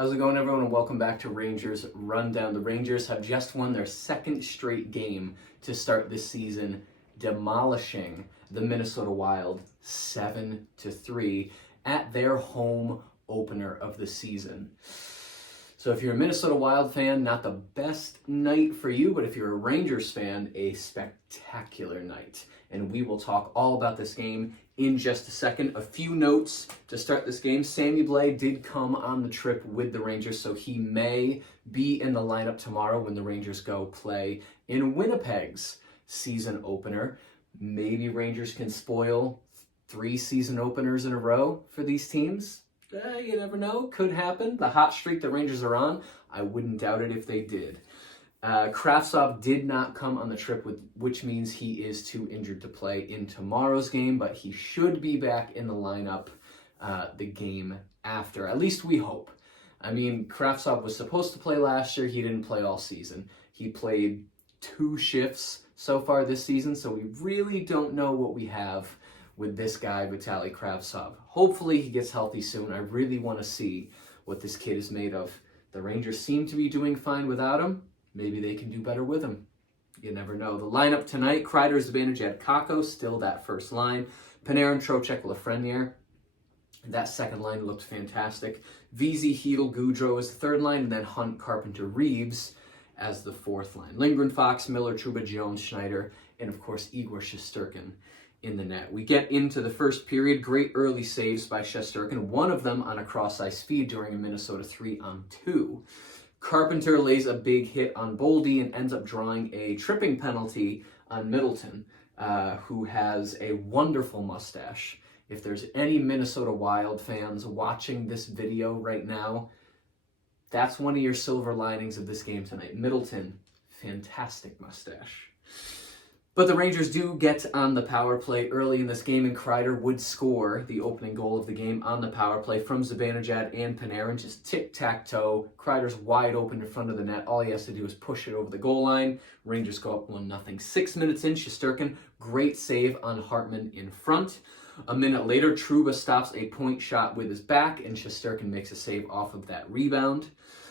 How's it going, everyone, and welcome back to Rangers Rundown. The Rangers have just won their second straight game to start this season, demolishing the Minnesota Wild 7-3 at their home opener of the season. So if you're a Minnesota Wild fan, not the best night for you, but if you're a Rangers fan, a spectacular night. And we will talk all about this game in just a second. A few notes to start this game. Sammy Blais did come on the trip with the Rangers, so he may be in the lineup tomorrow when the Rangers go play in Winnipeg's season opener. Maybe Rangers can spoil 3 season openers in a row for these teams. You never know. Could happen. The hot streak the Rangers are on, I wouldn't doubt it if they did. Kravtsov did not come on the trip, which means he is too injured to play in tomorrow's game, but he should be back in the lineup the game after. At least we hope. I mean, Kravtsov was supposed to play last year. He didn't play all season. He played 2 shifts so far this season, so we really don't know what we have with this guy, Vitaly Kravtsov. Hopefully he gets healthy soon. I really want to see what this kid is made of. The Rangers seem to be doing fine without him. Maybe they can do better with him. You never know. The lineup tonight, Kreider, Zibanejad, Kakko, still that first line. Panarin, Trocheck, Lafreniere. That second line looked fantastic. Vesey, Hedl, Goudreau as the third line, and then Hunt, Carpenter, Reeves as the fourth line. Lindgren, Fox, Miller, Trouba, Jones, Schneider, and of course Igor Shesterkin in the net. We get into the first period. Great early saves by Shesterkin, one of them on a cross-ice feed during a Minnesota 3-on-2. Carpenter lays a big hit on Boldy and ends up drawing a tripping penalty on Middleton, who has a wonderful mustache. If there's any Minnesota Wild fans watching this video right now, that's one of your silver linings of this game tonight. Middleton, fantastic mustache. But the Rangers do get on the power play early in this game, and Kreider would score the opening goal of the game on the power play from Zibanejad and Panarin. Just tic-tac-toe. Kreider's wide open in front of the net. All he has to do is push it over the goal line. Rangers go up 1-0. 6 minutes in, Shesterkin, great save on Hartman in front. A minute later, Trouba stops a point shot with his back, and Shesterkin makes a save off of that rebound.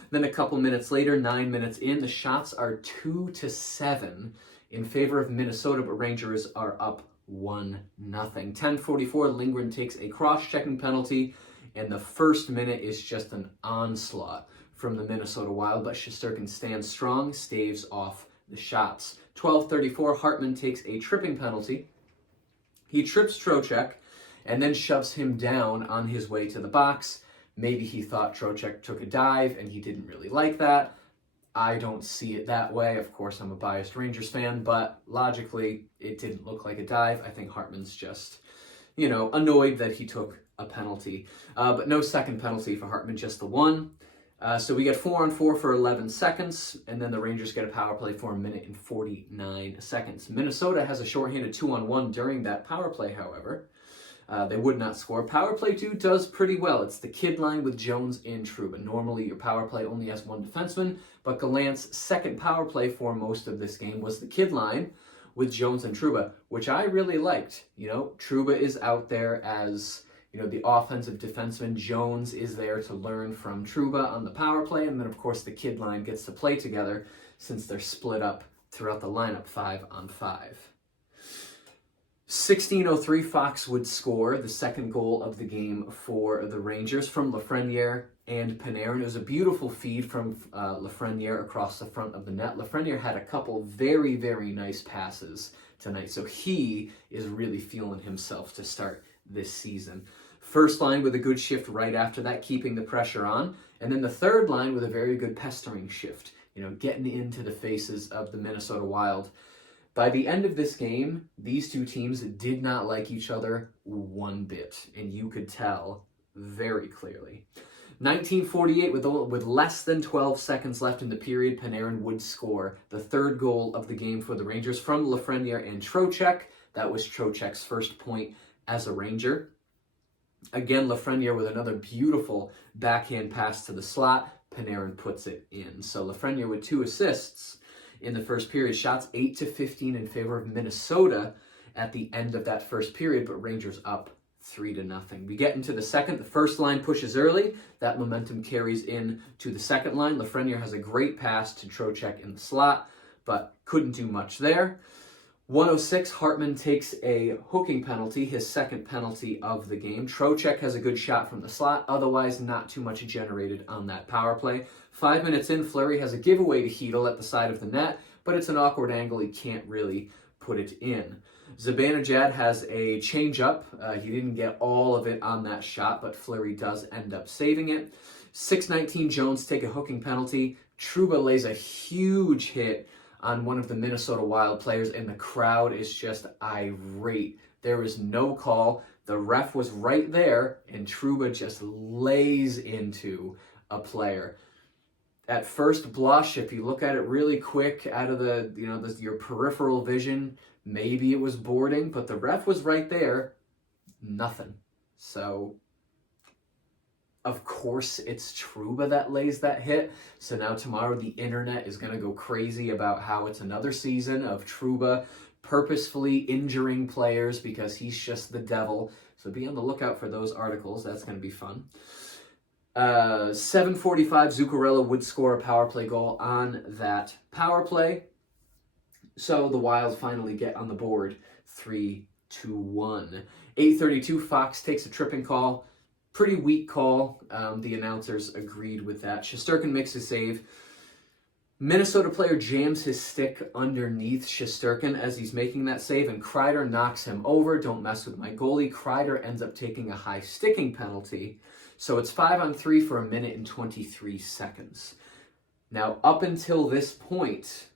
Then a couple minutes later, 9 minutes in, the shots are 2-7 in favor of Minnesota, but Rangers are up 1-0. 10:44, Lindgren takes a cross-checking penalty, and the first minute is just an onslaught from the Minnesota Wild, but Shesterkin stands strong, staves off the shots. 12:34, Hartman takes a tripping penalty. He trips Trocheck and then shoves him down on his way to the box. Maybe he thought Trocheck took a dive, and he didn't really like that. I don't see it that way. Of course, I'm a biased Rangers fan, but logically, it didn't look like a dive. I think Hartman's just, annoyed that he took a penalty. But no second penalty for Hartman, just the one. So we get 4-on-4 for 11 seconds, and then the Rangers get a power play for 1 minute and 49 seconds. Minnesota has a shorthanded 2-on-1 during that power play, however. They would not score. Power play 2 does pretty well. It's the kid line with Jones and Trouba. Normally, your power play only has 1 defenseman, but Gallant's second power play for most of this game was the kid line with Jones and Trouba, which I really liked. Trouba is out there as, the offensive defenseman. Jones is there to learn from Trouba on the power play, and then, of course, the kid line gets to play together since they're split up throughout the lineup 5-on-5. 16:03, Fox would score the second goal of the game for the Rangers from Lafreniere and Panarin. It was a beautiful feed from Lafreniere across the front of the net. Lafreniere had a couple very, very nice passes tonight, so he is really feeling himself to start this season. First line with a good shift right after that, keeping the pressure on, and then the third line with a very good pestering shift, getting into the faces of the Minnesota Wild. By the end of this game, these two teams did not like each other one bit, and you could tell very clearly. 19:48, with less than 12 seconds left in the period, Panarin would score the third goal of the game for the Rangers from Lafreniere and Trocheck. That was Trocheck's first point as a Ranger. Again, Lafreniere with another beautiful backhand pass to the slot. Panarin puts it in. So Lafreniere with 2 assists in the first period. Shots 8-15 in favor of Minnesota at the end of that first period, but Rangers up 3-0. We get into the second. The first line pushes early. That momentum carries in to the second line. Lafreniere has a great pass to Trocheck in the slot, but couldn't do much there. 106, Hartman takes a hooking penalty, his second penalty of the game. Trocheck has a good shot from the slot, otherwise not too much generated on that power play. 5 minutes in, Fleury has a giveaway to Chytil at the side of the net, but it's an awkward angle, he can't really put it in. Zibanejad has a change-up. He didn't get all of it on that shot, but Fleury does end up saving it. 6:19, Jones take a hooking penalty. Trouba lays a huge hit on one of the Minnesota Wild players, and the crowd is just irate. There is no call. The ref was right there, and Trouba just lays into a player. At first blush, if you look at it really quick out of your peripheral vision, maybe it was boarding, but the ref was right there. Nothing. So, of course, it's Trouba that lays that hit. So now tomorrow the internet is going to go crazy about how it's another season of Trouba purposefully injuring players because he's just the devil. So be on the lookout for those articles. That's going to be fun. 7:45, Zuccarello would score a power play goal on that power play. So the Wild finally get on the board 3-1. 8:32, Fox takes a tripping call. Pretty weak call. The announcers agreed with that. Shesterkin makes a save. Minnesota player jams his stick underneath Shesterkin as he's making that save, and Kreider knocks him over. Don't mess with my goalie. Kreider ends up taking a high sticking penalty. So it's 5-on-3 for 1 minute and 23 seconds. Now, up until this point,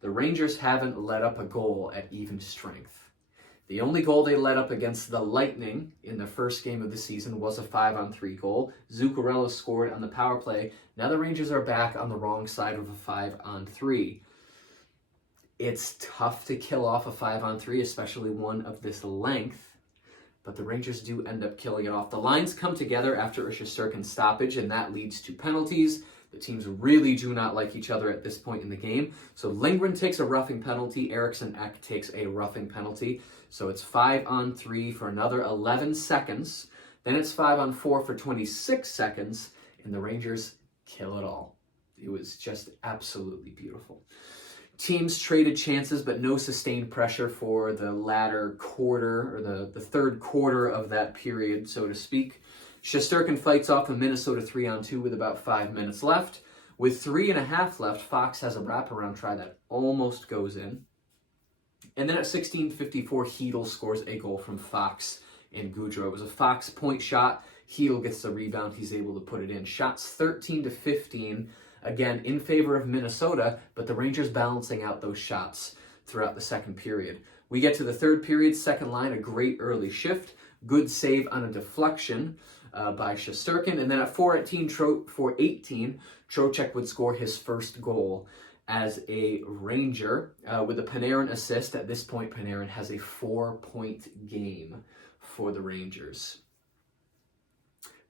the Rangers haven't let up a goal at even strength. The only goal they let up against the Lightning in the first game of the season was a 5-on-3 goal. Zuccarello scored on the power play. Now the Rangers are back on the wrong side of a 5-on-3. It's tough to kill off a 5-on-3, especially one of this length, but the Rangers do end up killing it off. The lines come together after a Shesterkin stoppage, and that leads to penalties. The teams really do not like each other at this point in the game. So Lindgren takes a roughing penalty. Eriksson Ek takes a roughing penalty. So it's 5-on-3 for another 11 seconds. Then it's 5-on-4 for 26 seconds. And the Rangers kill it all. It was just absolutely beautiful. Teams traded chances, but no sustained pressure for the latter quarter, or the third quarter of that period, so to speak. Shesterkin fights off a Minnesota 3-on-2 with about 5 minutes left. With 3.5 left, Fox has a wraparound try that almost goes in. And then at 16:54, Chytil scores a goal from Fox and Gaudreau. It was a Fox point shot. Chytil gets the rebound. He's able to put it in. Shots 13-15, again, in favor of Minnesota, but the Rangers balancing out those shots throughout the second period. We get to the third period, second line, a great early shift. Good save on a deflection by Shesterkin. And then at 4:18, Trocheck would score his first goal as a Ranger with a Panarin assist. At this point, Panarin has a 4-point game for the Rangers.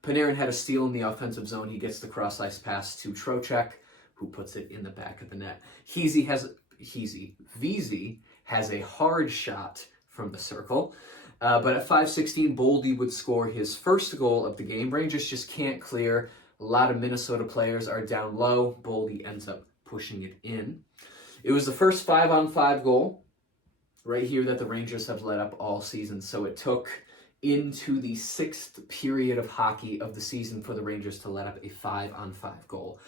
Panarin had a steal in the offensive zone. He gets the cross-ice pass to Trocheck, who puts it in the back of the net. Vesey has a hard shot from the circle. But at 5:16, Boldy would score his first goal of the game. Rangers just can't clear. A lot of Minnesota players are down low. Boldy ends up pushing it in. It was the first 5-on-5 goal right here that the Rangers have let up all season. So it took into the 6th period of hockey of the season for the Rangers to let up a 5-on-5 goal.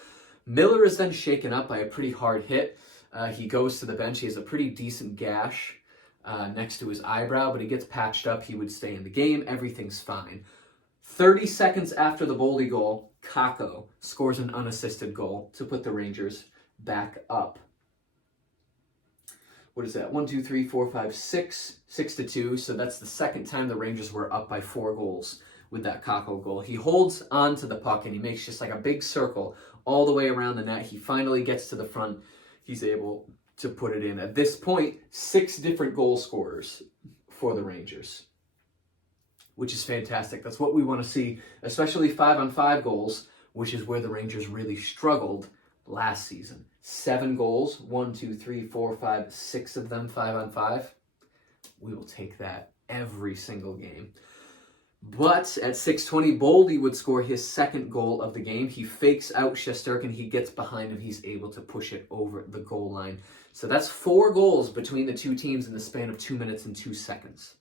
Miller is then shaken up by a pretty hard hit. He goes to the bench. He has a pretty decent gash next to his eyebrow, but he gets patched up. He would stay in the game. Everything's fine. 30 seconds after the Boldy goal, Kakko scores an unassisted goal to put the Rangers back up. What is that? 1, 2, 3, 4, 5, 6. 6-2. So that's the second time the Rangers were up by 4 goals with that Kakko goal. He holds on to the puck and he makes just like a big circle all the way around the net. He finally gets to the front. He's able to put it in. At this point, 6 different goal scorers for the Rangers, which is fantastic. That's what we want to see, especially 5-on-5 goals, which is where the Rangers really struggled last season. 7 goals, 1, 2, 3, 4, 5, 6 of them 5-on-5. We will take that every single game. But at 6:20, Boldy would score his second goal of the game. He fakes out Shesterkin. He gets behind him. He's able to push it over the goal line. So that's 4 goals between the two teams in the span of 2 minutes and 2 seconds.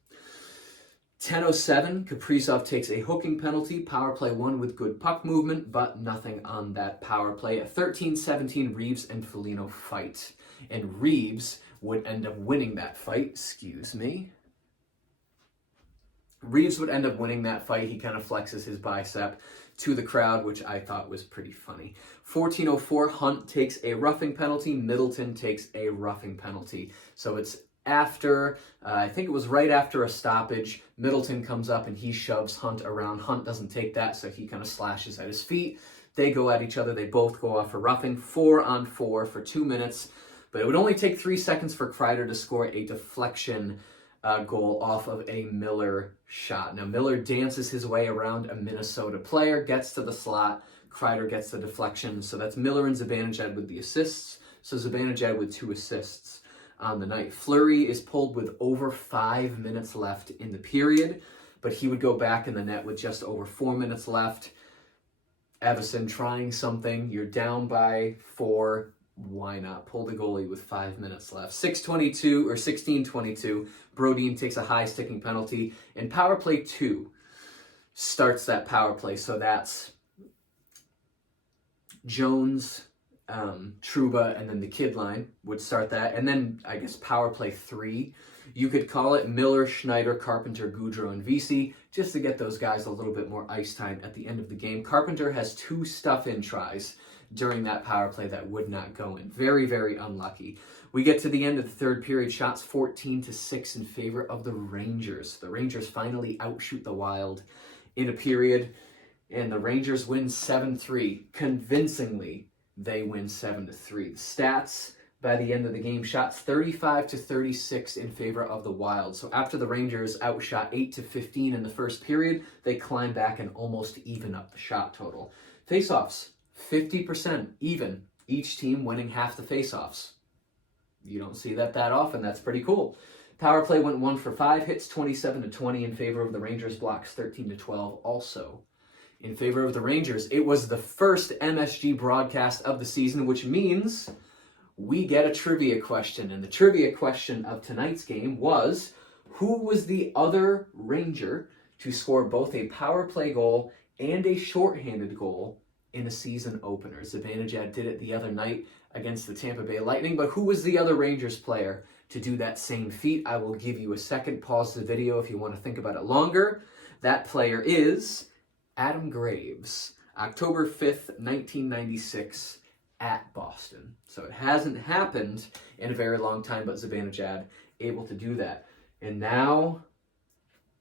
10:07, Kaprizov takes a hooking penalty. Power play 1 with good puck movement, but nothing on that power play. At 13:17, Reeves and Foligno fight. And Reeves would end up winning that fight. Reeves would end up winning that fight. He kind of flexes his bicep to the crowd, which I thought was pretty funny. 14:04, Hunt takes a roughing penalty. Middleton takes a roughing penalty. So it's after, I think it was right after a stoppage. Middleton comes up and he shoves Hunt around. Hunt doesn't take that, so he kind of slashes at his feet. They go at each other. They both go off for roughing. 4-on-4 for 2 minutes. But it would only take 3 seconds for Kreider to score a deflection goal off of a Miller shot. Now, Miller dances his way around a Minnesota player, gets to the slot. Kreider gets the deflection. So that's Miller and Zibanejad with the assists. So Zibanejad with 2 assists on the night. Fleury is pulled with over 5 minutes left in the period, but he would go back in the net with just over 4 minutes left. Evason trying something. You're down by 4. Why not pull the goalie with 5 minutes left? 16:22, Brodin takes a high sticking penalty, and power play 2 starts that power play. So that's Jones, Trouba, and then the kid line would start that. And then I guess power play 3, you could call it Miller, Schneider, Carpenter, Goudreau, and Vesey, just to get those guys a little bit more ice time at the end of the game. Carpenter has 2 stuff-in tries during that power play that would not go in. Very, very unlucky. We get to the end of the third period, shots 14-6 in favor of the Rangers. The Rangers finally outshoot the Wild in a period, and the Rangers win 7-3. Convincingly, they win 7-3. The stats by the end of the game, shots 35-36 in favor of the Wild. So after the Rangers outshot 8-15 in the first period, they climb back and almost even up the shot total. Faceoffs, 50% even, each team winning half the faceoffs. You don't see that often. That's pretty cool. Power play went 1 for 5, hits 27-20 in favor of the Rangers, blocks 13-12 also in favor of the Rangers. It was the first MSG broadcast of the season, which means we get a trivia question. And the trivia question of tonight's game was, who was the other Ranger to score both a power play goal and a shorthanded goal in a season opener? Zibanejad did it the other night against the Tampa Bay Lightning, but who was the other Rangers player to do that same feat? I will give you a second. Pause the video if you want to think about it longer. That player is Adam Graves, October 5th, 1996, at Boston. So it hasn't happened in a very long time, but Zibanejad able to do that. And now,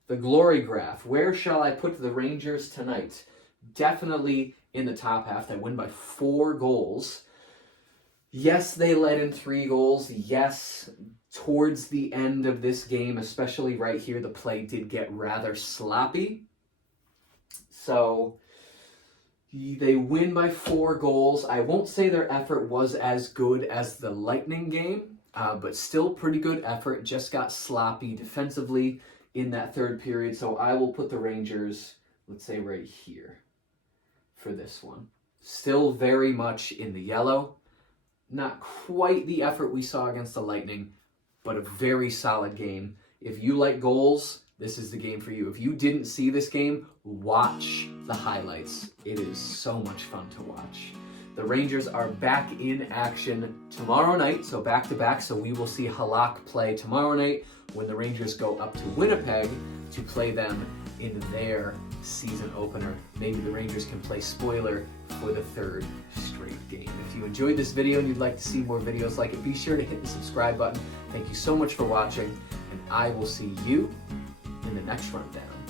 the glory graph. Where shall I put the Rangers tonight? Definitely in the top half. They win by 4 goals. Yes, they led in 3 goals. Yes, towards the end of this game, especially right here, the play did get rather sloppy. So they win by 4 goals. I won't say their effort was as good as the Lightning game, but still pretty good effort. Just got sloppy defensively in that third period. So I will put the Rangers, let's say right here for this one. Still very much in the yellow. Not quite the effort we saw against the Lightning, but a very solid game. If you like goals, this is the game for you. If you didn't see this game, watch the highlights. It is so much fun to watch. The Rangers are back in action tomorrow night, so back-to-back. So we will see Halak play tomorrow night when the Rangers go up to Winnipeg to play them in their season opener. Maybe the Rangers can play spoiler for the 3rd straight game. If you enjoyed this video and you'd like to see more videos like it, be sure to hit the subscribe button. Thank you so much for watching, and I will see you in the next rundown.